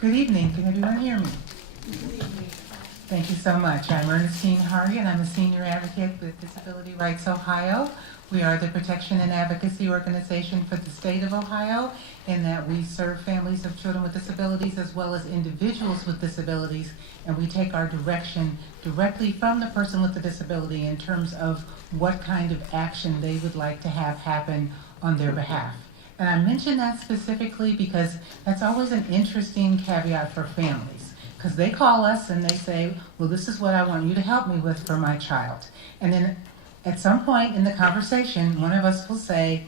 Good evening. Can everyone hear me? Thank you so much. I'm Ernestine Hardy, and I'm a senior advocate with Disability Rights Ohio. We are the protection and advocacy organization for the state of Ohio, in that we serve families of children with disabilities as well as individuals with disabilities, and we take our direction directly from the person with the disability in terms of what kind of action they would like to have happen on their behalf. And I mention that specifically because that's always an interesting caveat for families, because they call us and they say, well, this is what I want you to help me with for my child. And then at some point in the conversation, one of us will say,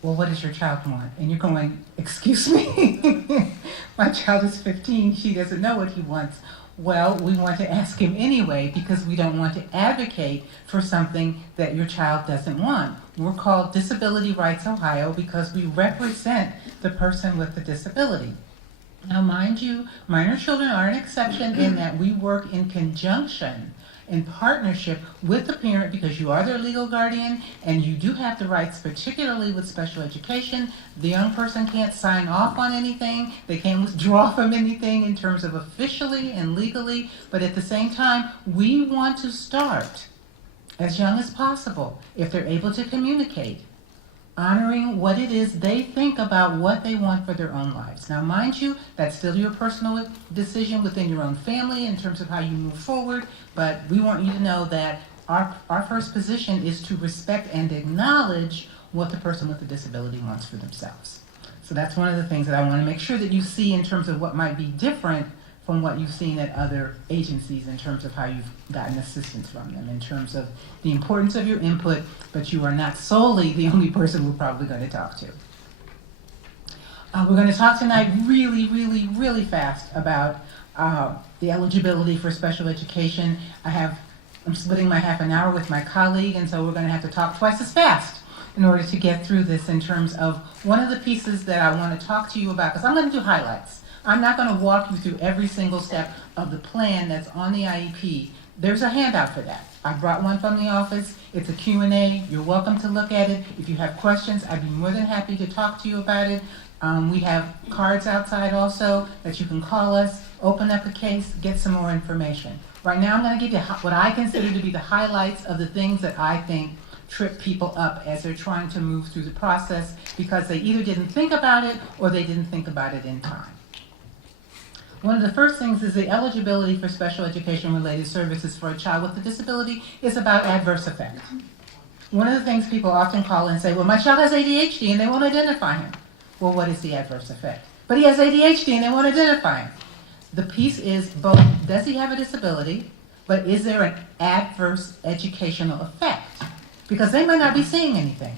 well, what does your child want? And you're going, excuse me, my child is 15, she doesn't know what he wants. Well, we want to ask him anyway because we don't want to advocate for something that your child doesn't want. We're called Disability Rights Ohio because we represent the person with the disability. Now, mind you, minor children are an exception in that we work in conjunction, in partnership with the parent, because you are their legal guardian and you do have the rights, particularly with special education. The young person can't sign off on anything. They can't withdraw from anything in terms of officially and legally. But at the same time, we want to start as young as possible, if they're able to communicate, honoring what it is they think about what they want for their own lives. Now, mind you, that's still your personal decision within your own family in terms of how you move forward, but we want you to know that our first position is to respect and acknowledge what the person with the disability wants for themselves. So that's one of the things that I want to make sure that you see in terms of what might be different from what you've seen at other agencies in terms of how you've gotten assistance from them, in terms of the importance of your input, but you are not solely the only person we're probably going to talk to. We're going to talk tonight really fast about the eligibility for special education. I'm splitting my half an hour with my colleague, and so we're going to have to talk twice as fast in order to get through this in terms of one of the pieces that I want to talk to you about, because I'm going to do highlights. I'm not going to walk you through every single step of the plan that's on the IEP. There's a handout for that. I brought one from the office. It's a Q&A. You're welcome to look at it. If you have questions, I'd be more than happy to talk to you about it. We have cards outside also that you can call us, open up a case, get some more information. Right now I'm going to give you what I consider to be the highlights of the things that I think trip people up as they're trying to move through the process because they either didn't think about it or they didn't think about it in time. One of the first things is the eligibility for special education related services for a child with a disability is about adverse effect. One of the things people often call and say, well, my child has ADHD and they won't identify him. Well, what is the adverse effect? But he has ADHD and they won't identify him. The piece is both, does he have a disability, but is there an adverse educational effect? Because they might not be seeing anything.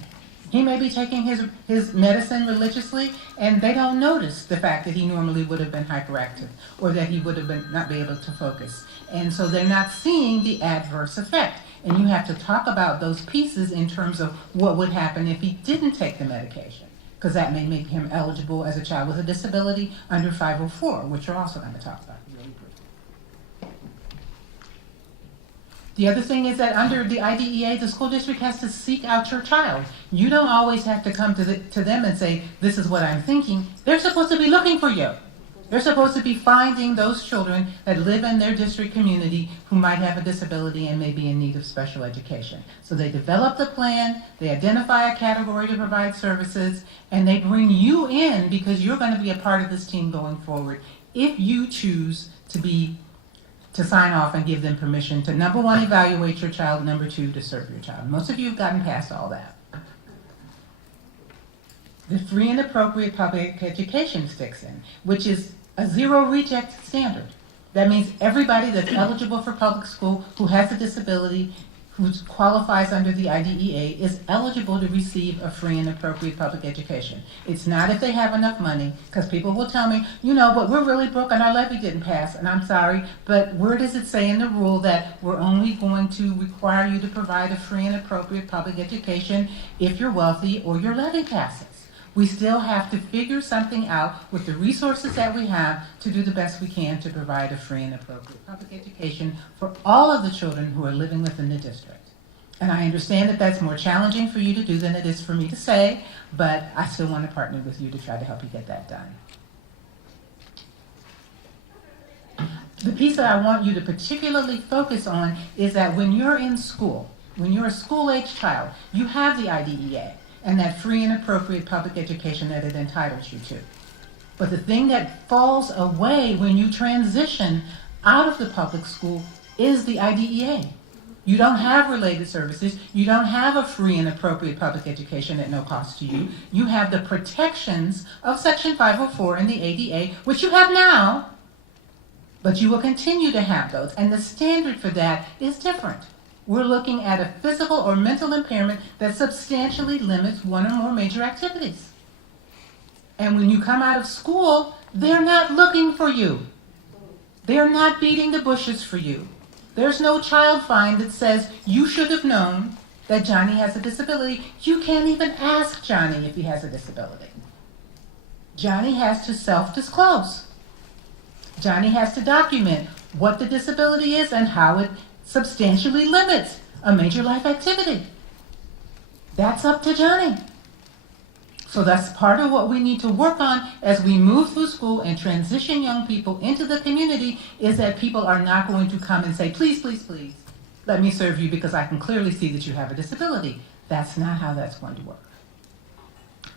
He may be taking his medicine religiously, and they don't notice the fact that he normally would have been hyperactive or that he would have not be able to focus. And so they're not seeing the adverse effect. And you have to talk about those pieces in terms of what would happen if he didn't take the medication, because that may make him eligible as a child with a disability under 504, which we're also going to talk about. The other thing is that under the IDEA, the school district has to seek out your child. You don't always have to come to them and say, this is what I'm thinking. They're supposed to be looking for you. They're supposed to be finding those children that live in their district community who might have a disability and may be in need of special education. So they develop the plan, they identify a category to provide services, and they bring you in because you're going to be a part of this team going forward if you choose to sign off and give them permission to, number one, evaluate your child, number two, to serve your child. Most of you have gotten past all that. The free and appropriate public education sticks in, which is a zero reject standard. That means everybody that's eligible for public school who has a disability, who qualifies under the IDEA, is eligible to receive a free and appropriate public education. It's not if they have enough money, because people will tell me, you know, but we're really broke and our levy didn't pass, and I'm sorry, but where does it say in the rule that we're only going to require you to provide a free and appropriate public education if you're wealthy or your levy passes? We still have to figure something out with the resources that we have to do the best we can to provide a free and appropriate public education for all of the children who are living within the district. And I understand that that's more challenging for you to do than it is for me to say, but I still want to partner with you to try to help you get that done. The piece that I want you to particularly focus on is that when you're in school, when you're a school-age child, you have the IDEA and that free and appropriate public education that it entitles you to. But the thing that falls away when you transition out of the public school is the IDEA. You don't have related services. You don't have a free and appropriate public education at no cost to you. You have the protections of Section 504 and the ADA, which you have now, but you will continue to have those. And the standard for that is different. We're looking at a physical or mental impairment that substantially limits one or more major activities. And when you come out of school, they're not looking for you. They're not beating the bushes for you. There's no child find that says, you should have known that Johnny has a disability. You can't even ask Johnny if he has a disability. Johnny has to self-disclose. Johnny has to document what the disability is and how it substantially limits a major life activity. That's up to Johnny. So that's part of what we need to work on as we move through school and transition young people into the community, is that people are not going to come and say, please, please, please, let me serve you because I can clearly see that you have a disability. That's not how that's going to work.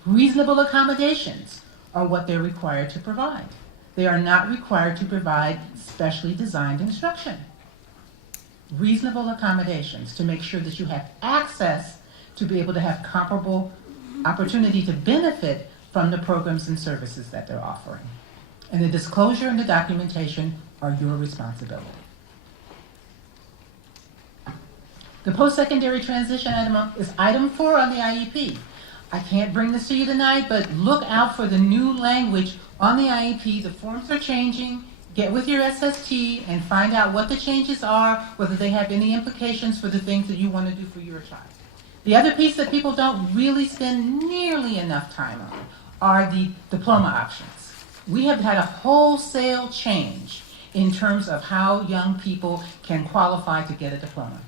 Reasonable accommodations are what they're required to provide. They are not required to provide specially designed instruction. Reasonable accommodations to make sure that you have access to be able to have comparable opportunity to benefit from the programs and services that they're offering. And the disclosure and the documentation are your responsibility. The post-secondary transition item is item 4 on the IEP. I can't bring this to you tonight, but look out for the new language on the IEP. The forms are changing. Get with your SST and find out what the changes are, whether they have any implications for the things that you want to do for your child. The other piece that people don't really spend nearly enough time on are the diploma options. We have had a wholesale change in terms of how young people can qualify to get a diploma.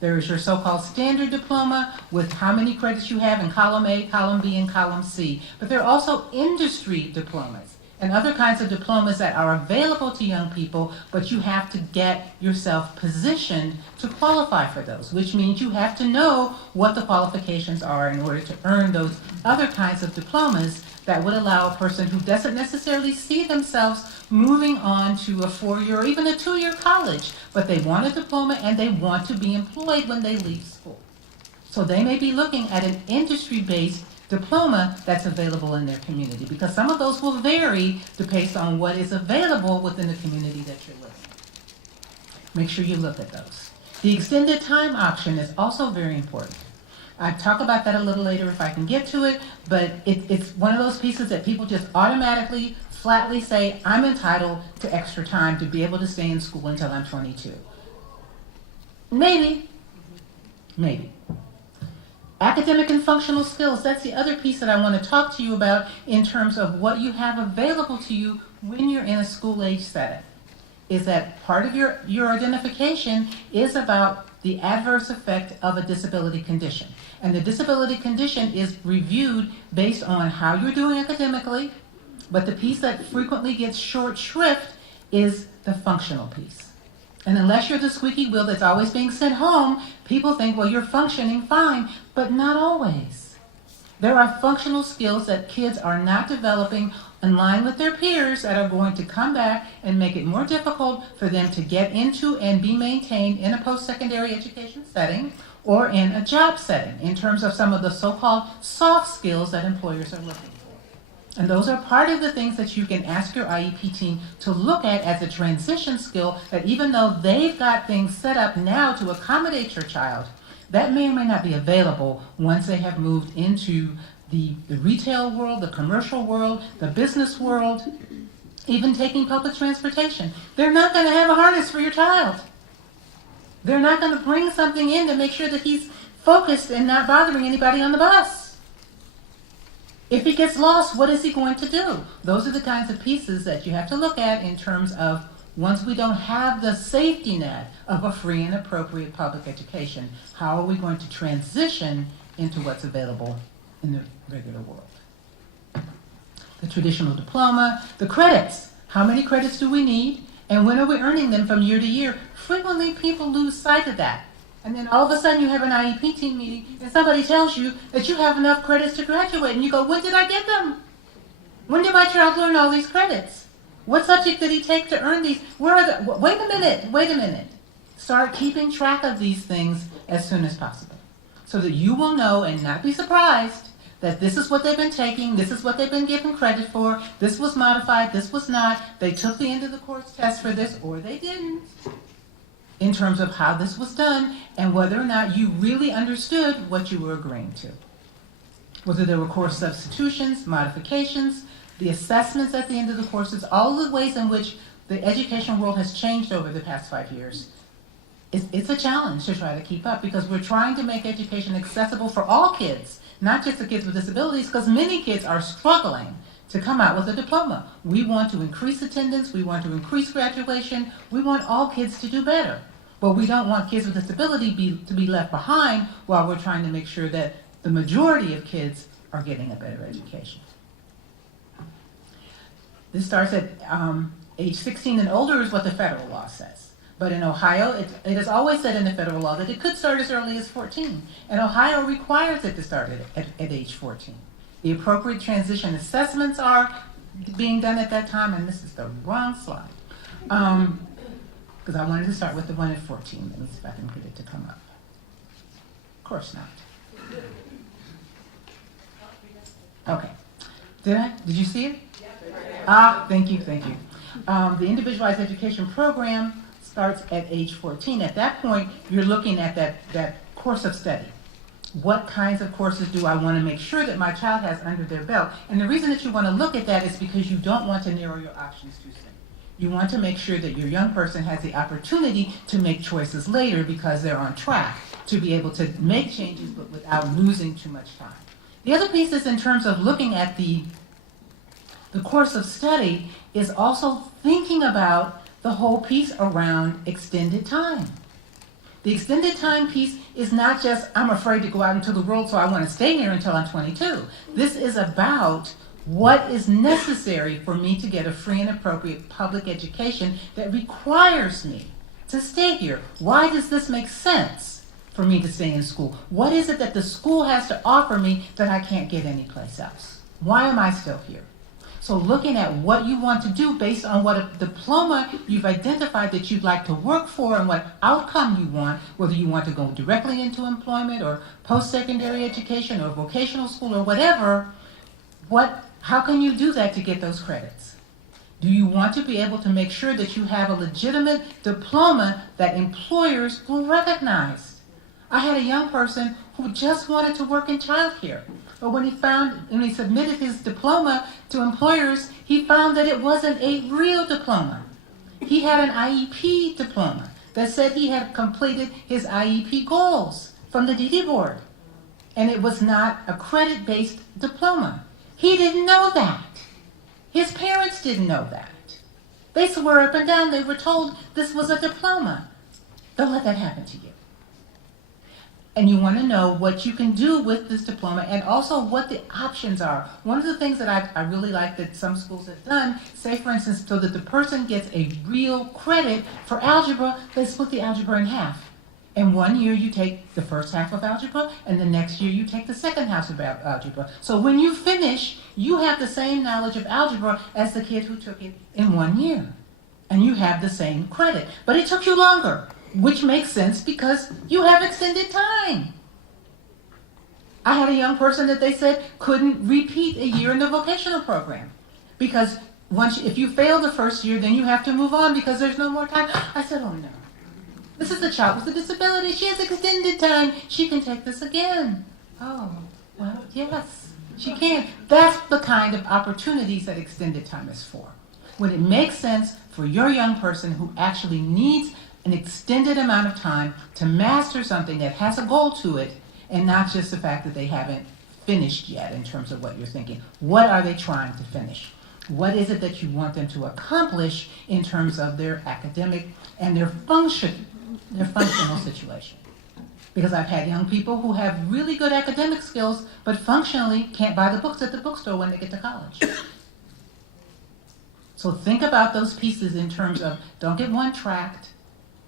There is your so-called standard diploma with how many credits you have in column A, column B, and column C. But there are also industry diplomas and other kinds of diplomas that are available to young people, but you have to get yourself positioned to qualify for those, which means you have to know what the qualifications are in order to earn those other kinds of diplomas that would allow a person who doesn't necessarily see themselves moving on to a 4-year or even a 2-year college, but they want a diploma and they want to be employed when they leave school. So they may be looking at an industry-based diploma that's available in their community, because some of those will vary based on what is available within the community that you're living in. Make sure you look at those. The extended time option is also very important. I'll talk about that a little later if I can get to it, but it's one of those pieces that people just automatically, flatly say, I'm entitled to extra time to be able to stay in school until I'm 22. Maybe. Academic and functional skills, that's the other piece that I want to talk to you about in terms of what you have available to you when you're in a school-age setting. Is that part of your identification is about the adverse effect of a disability condition. And the disability condition is reviewed based on how you're doing academically, but the piece that frequently gets short shrift is the functional piece. And unless you're the squeaky wheel that's always being sent home, people think, well, you're functioning fine, but not always. There are functional skills that kids are not developing in line with their peers that are going to come back and make it more difficult for them to get into and be maintained in a post-secondary education setting or in a job setting in terms of some of the so-called soft skills that employers are looking for. And those are part of the things that you can ask your IEP team to look at as a transition skill, that even though they've got things set up now to accommodate your child, that may or may not be available once they have moved into the retail world, the commercial world, the business world, even taking public transportation. They're not going to have a harness for your child. They're not going to bring something in to make sure that he's focused and not bothering anybody on the bus. If he gets lost, what is he going to do? Those are the kinds of pieces that you have to look at in terms of once we don't have the safety net of a free and appropriate public education, how are we going to transition into what's available in the regular world? The traditional diploma, the credits. How many credits do we need? And when are we earning them from year to year? Frequently people lose sight of that. And then all of a sudden you have an IEP team meeting and somebody tells you that you have enough credits to graduate. And you go, when did I get them? When did my child learn all these credits? What subject did he take to earn these? Where are the, wait a minute. Start keeping track of these things as soon as possible so that you will know and not be surprised that this is what they've been taking, this is what they've been given credit for, this was modified, this was not, they took the end of the course test for this, or they didn't, in terms of how this was done, and whether or not you really understood what you were agreeing to. Whether there were course substitutions, modifications, the assessments at the end of the courses, all the ways in which the education world has changed over the past 5 years. It's a challenge to try to keep up because we're trying to make education accessible for all kids, not just the kids with disabilities, because many kids are struggling to come out with a diploma. We want to increase attendance, we want to increase graduation, we want all kids to do better. But we don't want kids with disability to be left behind while we're trying to make sure that the majority of kids are getting a better education. This starts at age 16 and older is what the federal law says. But in Ohio, it has always said in the federal law that it could start as early as 14. And Ohio requires it to start at age 14. The appropriate transition assessments are being done at that time, and this is the wrong slide. Because I wanted to start with the one at 14. Let me see if I can get it to come up. Of course not. Okay. Did you see it? Thank you. The individualized education program starts at age 14. At that point, you're looking at that course of study. What kinds of courses do I want to make sure that my child has under their belt? And the reason that you want to look at that is because you don't want to narrow your options too soon. You want to make sure that your young person has the opportunity to make choices later because they're on track to be able to make changes but without losing too much time. The other piece is in terms of looking at the course of study is also thinking about the whole piece around extended time. The extended time piece is not just, I'm afraid to go out into the world, so I want to stay here until I'm 22. This is about what is necessary for me to get a free and appropriate public education that requires me to stay here. Why does this make sense for me to stay in school? What is it that the school has to offer me that I can't get anyplace else? Why am I still here? So looking at what you want to do based on what a diploma you've identified that you'd like to work for and what outcome you want, whether you want to go directly into employment or post-secondary education or vocational school or whatever, how can you do that to get those credits? Do you want to be able to make sure that you have a legitimate diploma that employers will recognize? I had a young person who just wanted to work in childcare. But when he submitted his diploma to employers, he found that it wasn't a real diploma. He had an IEP diploma that said he had completed his IEP goals from the DD board. And it was not a credit-based diploma. He didn't know that. His parents didn't know that. They swore up and down they were told this was a diploma. Don't let that happen to you. And you want to know what you can do with this diploma and also what the options are. One of the things that I really like that some schools have done, say for instance, so that the person gets a real credit for algebra, they split the algebra in half. And 1 year you take the first half of algebra, and the next year you take the second half of algebra. So when you finish, you have the same knowledge of algebra as the kid who took it in 1 year. And you have the same credit. But it took you longer. Which makes sense because you have extended time. I had a young person that they said couldn't repeat a year in the vocational program because if you fail the first year, then you have to move on because there's no more time. I said, oh no. This is a child with a disability. She has extended time. She can take this again. Oh, well, yes, she can. That's the kind of opportunities that extended time is for. When it makes sense for your young person who actually needs an extended amount of time to master something that has a goal to it and not just the fact that they haven't finished yet in terms of what you're thinking. What are they trying to finish? What is it that you want them to accomplish in terms of their academic and their functional situation? Because I've had young people who have really good academic skills but functionally can't buy the books at the bookstore when they get to college. So think about those pieces in terms of, don't get one-tracked,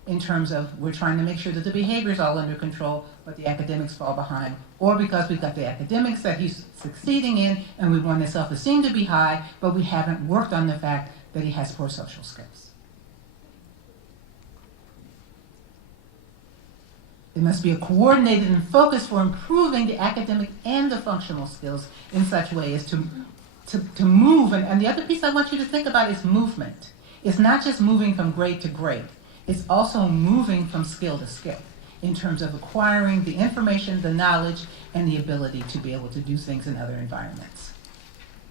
in terms of we're trying to make sure that the behavior is all under control, but the academics fall behind. Or because we've got the academics that he's succeeding in, and we want his self-esteem to be high, but we haven't worked on the fact that he has poor social skills. It must be a coordinated and focus for improving the academic and the functional skills in such a way as to move. And the other piece I want you to think about is movement. It's not just moving from grade to grade. It's also moving from skill to skill in terms of acquiring the information, the knowledge, and the ability to be able to do things in other environments.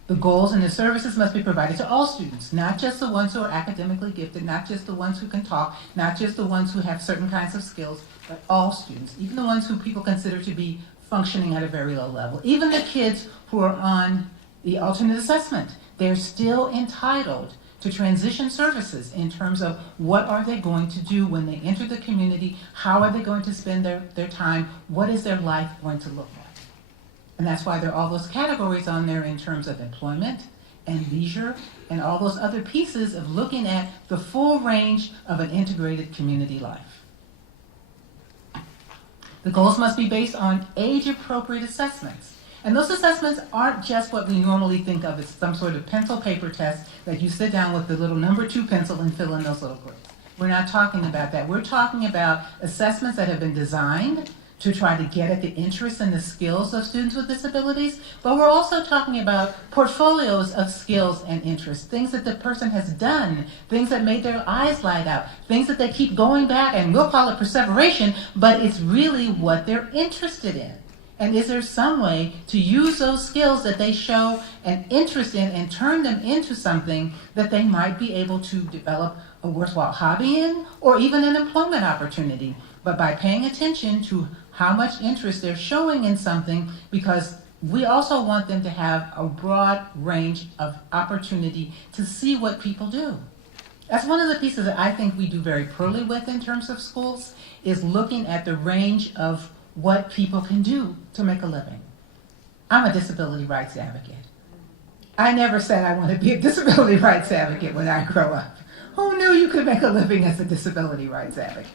The goals and the services must be provided to all students, not just the ones who are academically gifted, not just the ones who can talk, not just the ones who have certain kinds of skills, but all students, even the ones who people consider to be functioning at a very low level. Even the kids who are on the alternate assessment, they're still entitled to transition services in terms of what are they going to do when they enter the community, how are they going to spend their time, what is their life going to look like. And that's why there are all those categories on there in terms of employment and leisure and all those other pieces of looking at the full range of an integrated community life. The goals must be based on age-appropriate assessments. And those assessments aren't just what we normally think of as some sort of pencil paper test that you sit down with the little number 2 pencil and fill in those little grades. We're not talking about that. We're talking about assessments that have been designed to try to get at the interests and the skills of students with disabilities, but we're also talking about portfolios of skills and interests, things that the person has done, things that made their eyes light up, things that they keep going back, and we'll call it perseveration, but it's really what they're interested in. And is there some way to use those skills that they show an interest in and turn them into something that they might be able to develop a worthwhile hobby in, or even an employment opportunity, but by paying attention to how much interest they're showing in something, because we also want them to have a broad range of opportunity to see what people do. That's one of the pieces that I think we do very poorly with in terms of schools, is looking at the range of what people can do to make a living. I'm a disability rights advocate. I never said I want to be a disability rights advocate when I grow up. Who knew you could make a living as a disability rights advocate?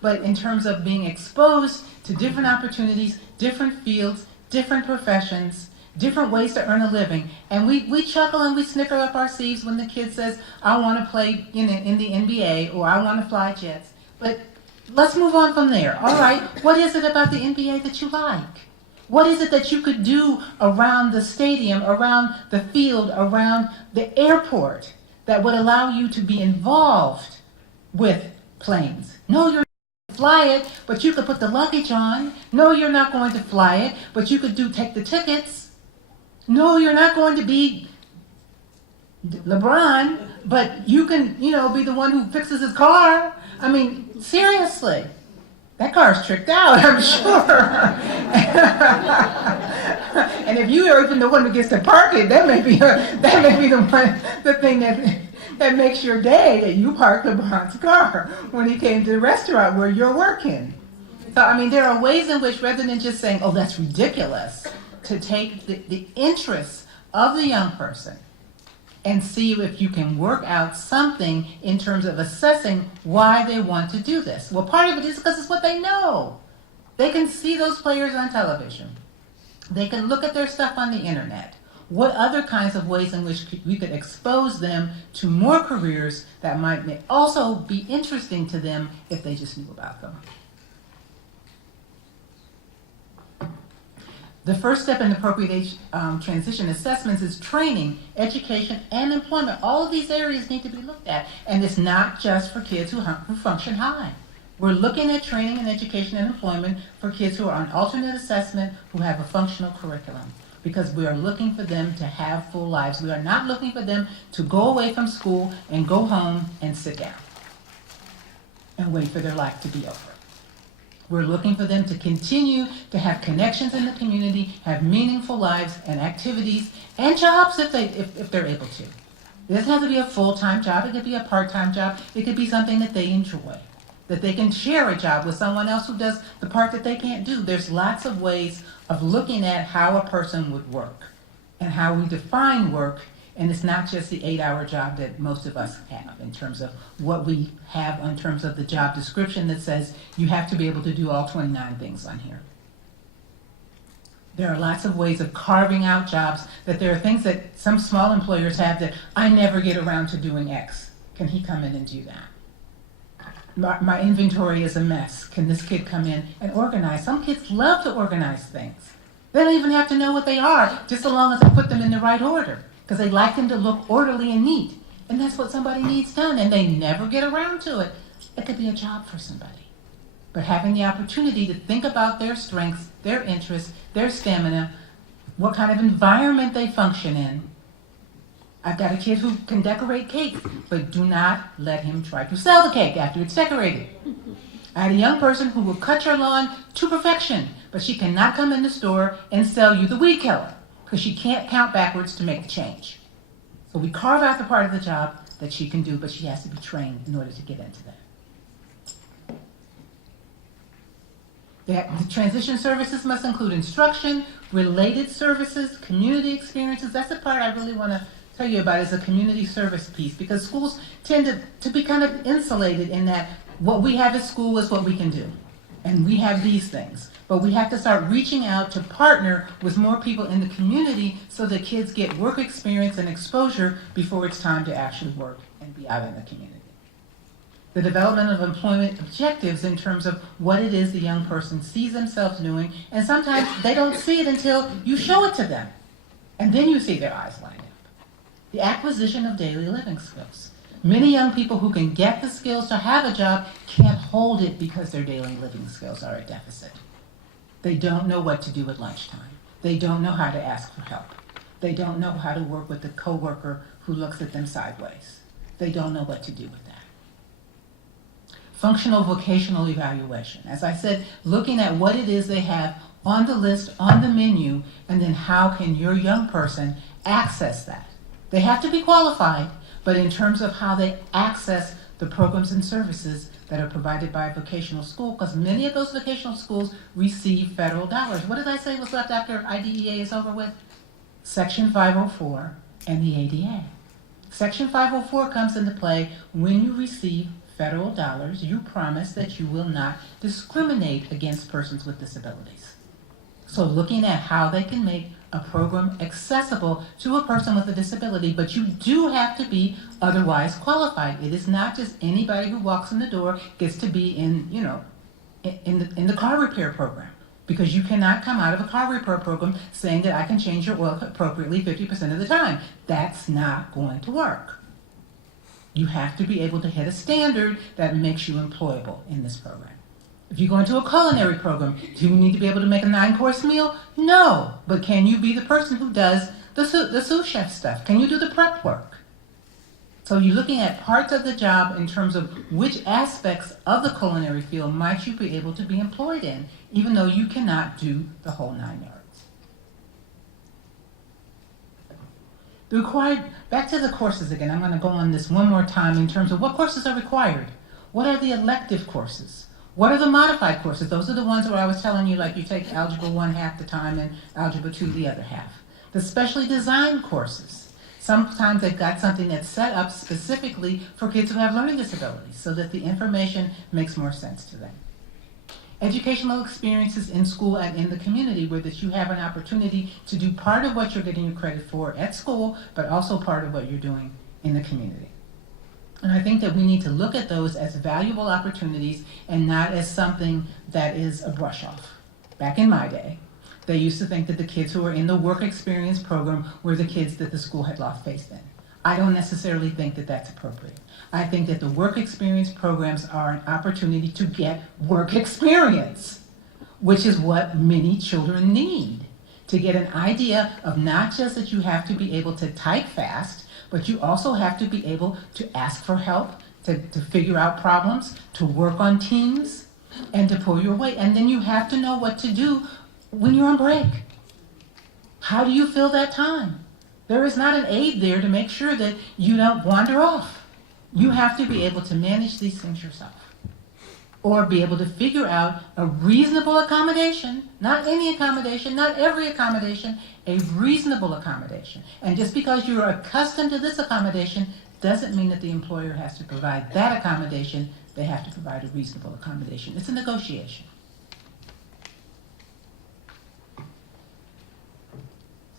But in terms of being exposed to different opportunities, different fields, different professions, different ways to earn a living, and we chuckle and we snicker up our sleeves when the kid says, I want to play in the NBA, or I want to fly jets. But let's move on from there. All right, what is it about the NBA that you like? What is it that you could do around the stadium, around the field, around the airport that would allow you to be involved with planes? No, you're not going to fly it, but you could put the luggage on. No, you're not going to fly it, but you could take the tickets. No, you're not going to be LeBron, but you can, be the one who fixes his car. I mean, seriously, that car's tricked out, I'm sure. And if you are even the one who gets to park it, that may be the thing that makes your day, that you parked LeBron's car when he came to the restaurant where you're working. So, I mean, there are ways in which, rather than just saying, oh, that's ridiculous, to take the interests of the young person and see if you can work out something in terms of assessing why they want to do this. Well, part of it is because it's what they know. They can see those players on television. They can look at their stuff on the internet. What other kinds of ways in which we could expose them to more careers that might also be interesting to them if they just knew about them? The first step in appropriate transition assessments is training, education, and employment. All of these areas need to be looked at, and it's not just for kids who function high. We're looking at training and education and employment for kids who are on alternate assessment, who have a functional curriculum, because we are looking for them to have full lives. We are not looking for them to go away from school and go home and sit down and wait for their life to be over. We're looking for them to continue to have connections in the community, have meaningful lives and activities and jobs if they're able to. It doesn't have to be a full-time job. It could be a part-time job. It could be something that they enjoy, that they can share a job with someone else who does the part that they can't do. There's lots of ways of looking at how a person would work and how we define work And it's not just the 8-hour job that most of us have in terms of what we have in terms of the job description that says you have to be able to do all 29 things on here. There are lots of ways of carving out jobs, that there are things that some small employers have that I never get around to doing X. Can he come in and do that? My inventory is a mess. Can this kid come in and organize? Some kids love to organize things. They don't even have to know what they are, just as long as I put them in the right order, because they like them to look orderly and neat. And that's what somebody needs done, and they never get around to it. It could be a job for somebody. But having the opportunity to think about their strengths, their interests, their stamina, what kind of environment they function in. I've got a kid who can decorate cakes, but do not let him try to sell the cake after it's decorated. I had a young person who will cut your lawn to perfection, but she cannot come in the store and sell you the weed killer because she can't count backwards to make the change. So we carve out the part of the job that she can do, but she has to be trained in order to get into that. The transition services must include instruction, related services, community experiences. That's the part I really want to tell you about, is a community service piece, because schools tend to be kind of insulated in that what we have at school is what we can do. And we have these things. But we have to start reaching out to partner with more people in the community so that kids get work experience and exposure before it's time to actually work and be out in the community. The development of employment objectives in terms of what it is the young person sees themselves doing, and sometimes they don't see it until you show it to them. And then you see their eyes light up. The acquisition of daily living skills. Many young people who can get the skills to have a job can't hold it because their daily living skills are at deficit. They don't know what to do at lunchtime. They don't know how to ask for help. They don't know how to work with a coworker who looks at them sideways. They don't know what to do with that. Functional vocational evaluation. As I said, looking at what it is they have on the list, on the menu, and then how can your young person access that. They have to be qualified, but in terms of how they access the programs and services that are provided by a vocational school, because many of those vocational schools receive federal dollars. What did I say was left after IDEA is over with? Section 504 and the ADA. Section 504 comes into play when you receive federal dollars. You promise that you will not discriminate against persons with disabilities. So looking at how they can make a program accessible to a person with a disability, but you do have to be otherwise qualified. It is not just anybody who walks in the door gets to be in the car repair program, because you cannot come out of a car repair program saying that I can change your oil appropriately 50% of the time. That's not going to work. You have to be able to hit a standard that makes you employable in this program. If you go into a culinary program, do you need to be able to make a 9-course meal? No. But can you be the person who does the sous chef stuff? Can you do the prep work? So you're looking at parts of the job in terms of which aspects of the culinary field might you be able to be employed in, even though you cannot do the whole 9 yards. The required, back to the courses again, I'm going to go on this one more time in terms of what courses are required. What are the elective courses? What are the modified courses? Those are the ones where I was telling you, like you take Algebra 1 half the time and Algebra 2 the other half. The specially designed courses. Sometimes they've got something that's set up specifically for kids who have learning disabilities so that the information makes more sense to them. Educational experiences in school and in the community where that you have an opportunity to do part of what you're getting your credit for at school, but also part of what you're doing in the community. And I think that we need to look at those as valuable opportunities and not as something that is a brush off. Back in my day, they used to think that the kids who were in the work experience program were the kids that the school had lost faith in. I don't necessarily think that that's appropriate. I think that the work experience programs are an opportunity to get work experience, which is what many children need, to get an idea of not just that you have to be able to type fast, but you also have to be able to ask for help, to figure out problems, to work on teams, and to pull your weight. And then you have to know what to do when you're on break. How do you fill that time? There is not an aide there to make sure that you don't wander off. You have to be able to manage these things yourself. or be able to figure out a reasonable accommodation, not any accommodation, not every accommodation, a reasonable accommodation. And just because you're accustomed to this accommodation doesn't mean that the employer has to provide that accommodation. They have to provide a reasonable accommodation. It's a negotiation.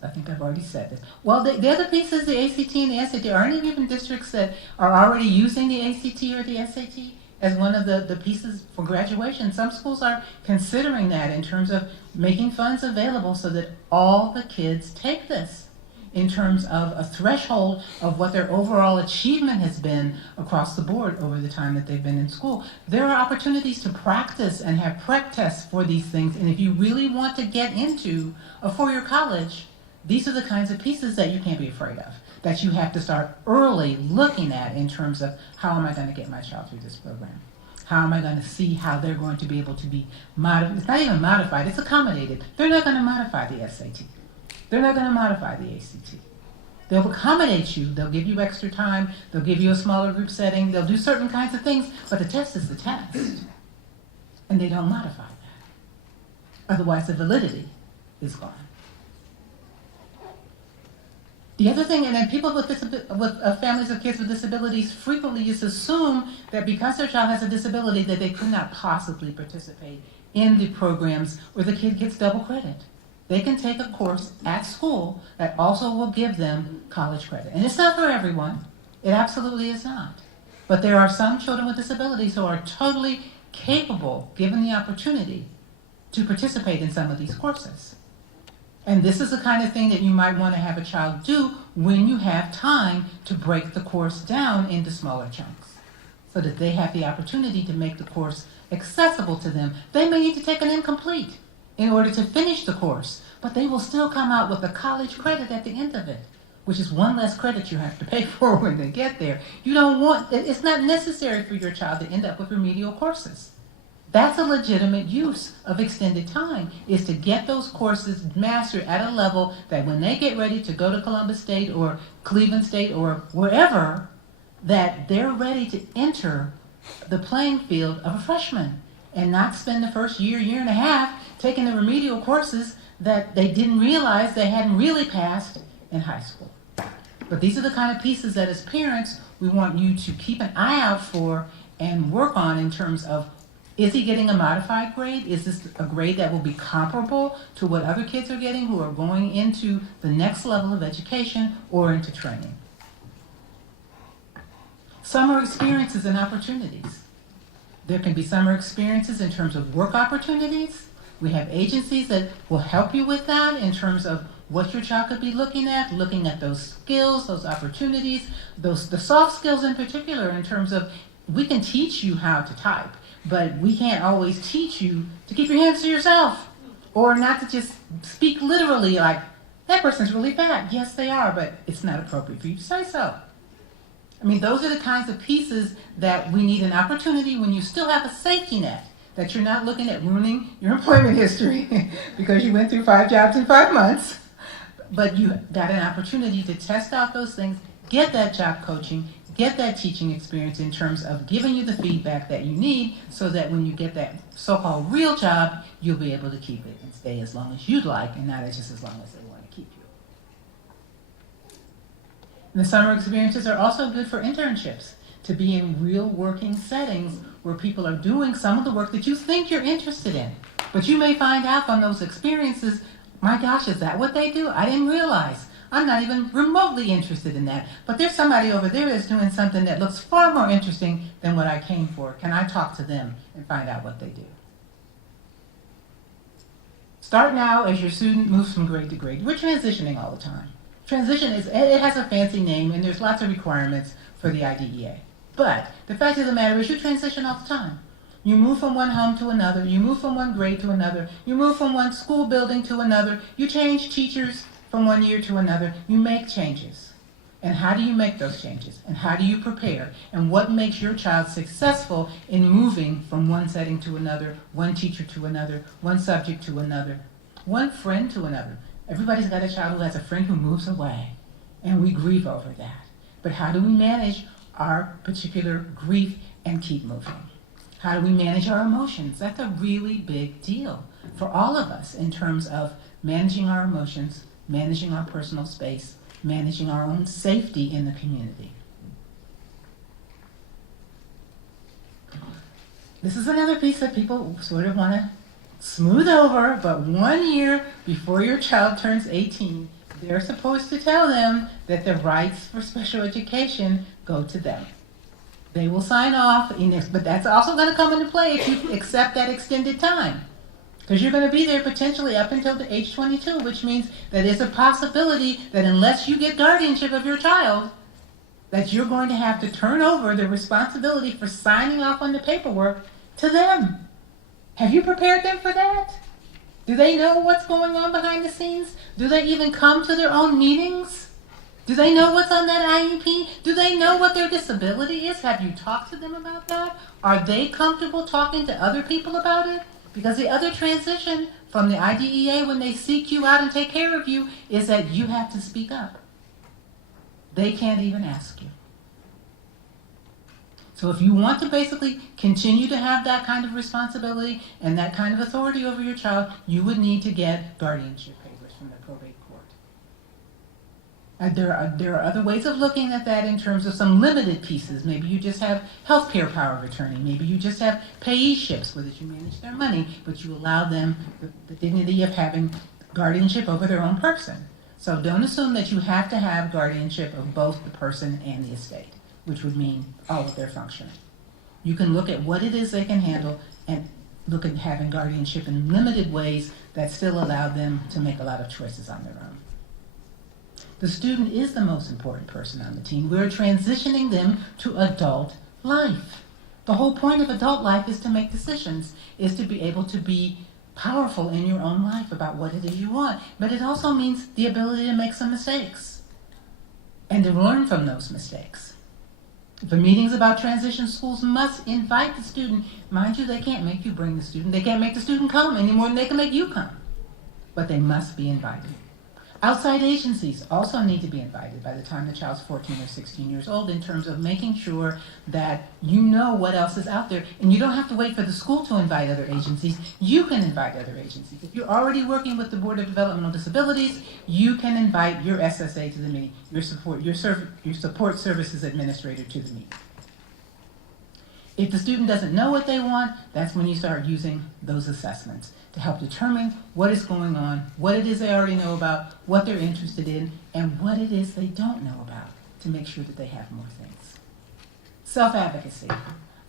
I think I've already said this. Well, the other piece is the ACT and the SAT. Are any even districts that are already using the ACT or the SAT as one of the pieces for graduation? Some schools are considering that in terms of making funds available so that all the kids take this in terms of a threshold of what their overall achievement has been across the board over the time that they've been in school. There are opportunities to practice and have prep tests for these things, and if you really want to get into a four-year college, these are the kinds of pieces that you can't be afraid of, that you have to start early looking at in terms of how am I going to get my child through this program? How am I going to see how they're going to be able to be modified? It's not even modified, it's accommodated. They're not going to modify the SAT. They're not going to modify the ACT. They'll accommodate you, they'll give you extra time, they'll give you a smaller group setting, they'll do certain kinds of things, but the test is the test. And they don't modify that. Otherwise the validity is gone. The other thing, and then people with families of kids with disabilities frequently just assume that because their child has a disability that they could not possibly participate in the programs where the kid gets double credit. They can take a course at school that also will give them college credit. And it's not for everyone. It absolutely is not. But there are some children with disabilities who are totally capable, given the opportunity, to participate in some of these courses. And this is the kind of thing that you might want to have a child do when you have time to break the course down into smaller chunks so that they have the opportunity to make the course accessible to them. They may need to take an incomplete in order to finish the course, but they will still come out with a college credit at the end of it, which is one less credit you have to pay for when they get there. You don't want, it's not necessary for your child to end up with remedial courses. That's a legitimate use of extended time, is to get those courses mastered at a level that when they get ready to go to Columbus State or Cleveland State or wherever, that they're ready to enter the playing field of a freshman and not spend the first year, year and a half taking the remedial courses that they didn't realize they hadn't really passed in high school. But these are the kind of pieces that as parents, we want you to keep an eye out for and work on in terms of, is he getting a modified grade? Is this a grade that will be comparable to what other kids are getting who are going into the next level of education or into training? Summer experiences and opportunities. There can be summer experiences in terms of work opportunities. We have agencies that will help you with that in terms of what your child could be looking at those skills, those opportunities, the soft skills in particular in terms of, we can teach you how to type, but we can't always teach you to keep your hands to yourself or not to just speak literally like, that person's really fat. Yes, they are, but it's not appropriate for you to say so. I mean, those are the kinds of pieces that we need an opportunity when you still have a safety net, that you're not looking at ruining your employment history because you went through 5 jobs in 5 months, but you got an opportunity to test out those things, get that job coaching, get that teaching experience in terms of giving you the feedback that you need so that when you get that so-called real job, you'll be able to keep it and stay as long as you'd like and not just as long as they want to keep you. And the summer experiences are also good for internships, to be in real working settings where people are doing some of the work that you think you're interested in. But you may find out from those experiences, my gosh, is that what they do? I didn't realize. I'm not even remotely interested in that. But there's somebody over there that's doing something that looks far more interesting than what I came for. Can I talk to them and find out what they do? Start now as your student moves from grade to grade. We're transitioning all the time. Transition it has a fancy name and there's lots of requirements for the IDEA. But the fact of the matter is you transition all the time. You move from one home to another, you move from one grade to another, you move from one school building to another, you change teachers from one year to another, you make changes. And how do you make those changes? And how do you prepare? And what makes your child successful in moving from one setting to another, one teacher to another, one subject to another, one friend to another? Everybody's got a child who has a friend who moves away, and we grieve over that. But how do we manage our particular grief and keep moving? How do we manage our emotions? That's a really big deal for all of us in terms of managing our emotions, managing our personal space, managing our own safety in the community. This is another piece that people sort of want to smooth over, but 1 year before your child turns 18, they're supposed to tell them that the rights for special education go to them. They will sign off, but that's also going to come into play if you accept that extended time. Because you're going to be there potentially up until the age 22, which means that there's a possibility that unless you get guardianship of your child, that you're going to have to turn over the responsibility for signing off on the paperwork to them. Have you prepared them for that? Do they know what's going on behind the scenes? Do they even come to their own meetings? Do they know what's on that IEP? Do they know what their disability is? Have you talked to them about that? Are they comfortable talking to other people about it? Because the other transition from the IDEA when they seek you out and take care of you is that you have to speak up. They can't even ask you. So if you want to basically continue to have that kind of responsibility and that kind of authority over your child, you would need to get guardianship papers from the probate court. There are other ways of looking at that in terms of some limited pieces. Maybe you just have healthcare power of attorney. Maybe you just have payeeships, where that you manage their money, but you allow them the dignity of having guardianship over their own person. So don't assume that you have to have guardianship of both the person and the estate, which would mean all of their functioning. You can look at what it is they can handle and look at having guardianship in limited ways that still allow them to make a lot of choices on their own. The student is the most important person on the team. We're transitioning them to adult life. The whole point of adult life is to make decisions, is to be able to be powerful in your own life about what it is you want. But it also means the ability to make some mistakes and to learn from those mistakes. The meetings about transition schools must invite the student. Mind you, they can't make you bring the student. They can't make the student come any more than they can make you come. But they must be invited. Outside agencies also need to be invited by the time the child's 14 or 16 years old in terms of making sure that you know what else is out there. And you don't have to wait for the school to invite other agencies. You can invite other agencies. If you're already working with the Board of Developmental Disabilities, you can invite your SSA to the meeting, your support services administrator to the meeting. If the student doesn't know what they want, that's when you start using those assessments to help determine what is going on, what it is they already know about, what they're interested in, and what it is they don't know about to make sure that they have more things. Self-advocacy.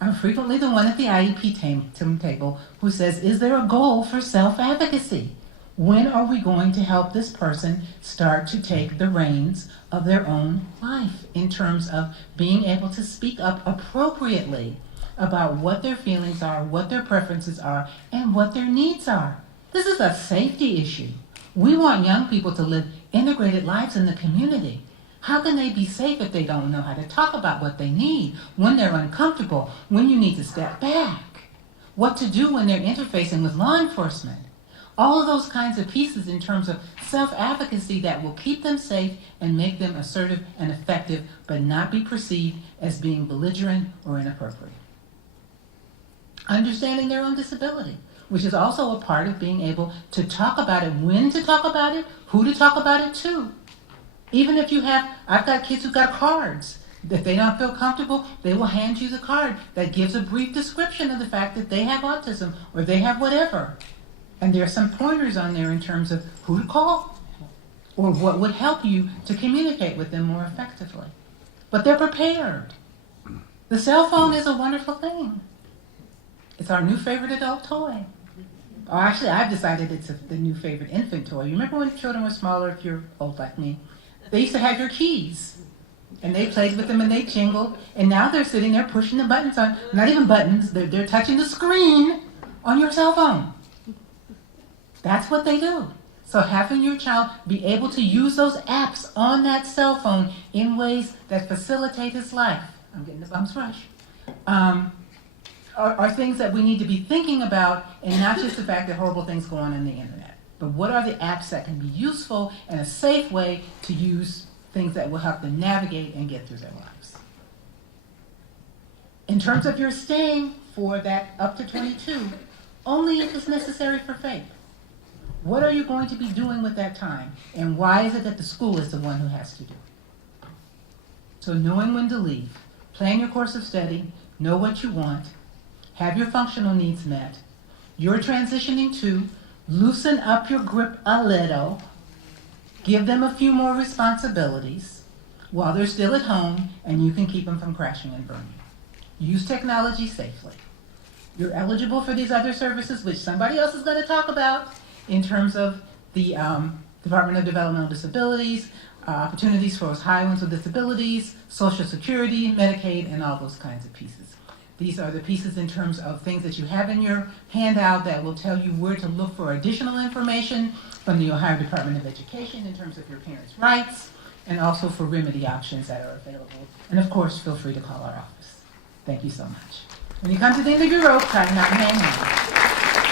I'm frequently the one at the IEP table who says, is there a goal for self-advocacy? When are we going to help this person start to take the reins of their own life in terms of being able to speak up appropriately about what their feelings are, what their preferences are, and what their needs are? This is a safety issue. We want young people to live integrated lives in the community. How can they be safe if they don't know how to talk about what they need, when they're uncomfortable, when you need to step back, what to do when they're interfacing with law enforcement? All of those kinds of pieces in terms of self-advocacy that will keep them safe and make them assertive and effective, but not be perceived as being belligerent or inappropriate. Understanding their own disability, which is also a part of being able to talk about it, when to talk about it, who to talk about it to. Even if I've got kids who got cards. If they don't feel comfortable, they will hand you the card that gives a brief description of the fact that they have autism or they have whatever. And there are some pointers on there in terms of who to call or what would help you to communicate with them more effectively. But they're prepared. The cell phone is a wonderful thing. It's our new favorite adult toy. Oh, actually, I've decided it's the new favorite infant toy. You remember when children were smaller, if you're old like me? They used to have your keys. And they played with them and they jingled. And now they're sitting there pushing the buttons on, not even buttons, they're touching the screen on your cell phone. That's what they do. So having your child be able to use those apps on that cell phone in ways that facilitate his life, I'm getting the bumps rush, are things that we need to be thinking about, and not just the fact that horrible things go on the internet. But what are the apps that can be useful and a safe way to use things that will help them navigate and get through their lives? In terms of your staying for that up to 22, only if it's necessary for FAPE. What are you going to be doing with that time? And why is it that the school is the one who has to do it? So knowing when to leave, plan your course of study, know what you want, have your functional needs met. You're transitioning to loosen up your grip a little, give them a few more responsibilities while they're still at home, and you can keep them from crashing and burning. Use technology safely. You're eligible for these other services, which somebody else is going to talk about, in terms of the Department of Developmental Disabilities, opportunities for Ohioans with disabilities, Social Security, Medicaid, and all those kinds of pieces. These are the pieces in terms of things that you have in your handout that will tell you where to look for additional information from the Ohio Department of Education in terms of your parents' rights, and also for remedy options that are available. And of course, feel free to call our office. Thank you so much. When you come to the end of your rope, try not to hang on.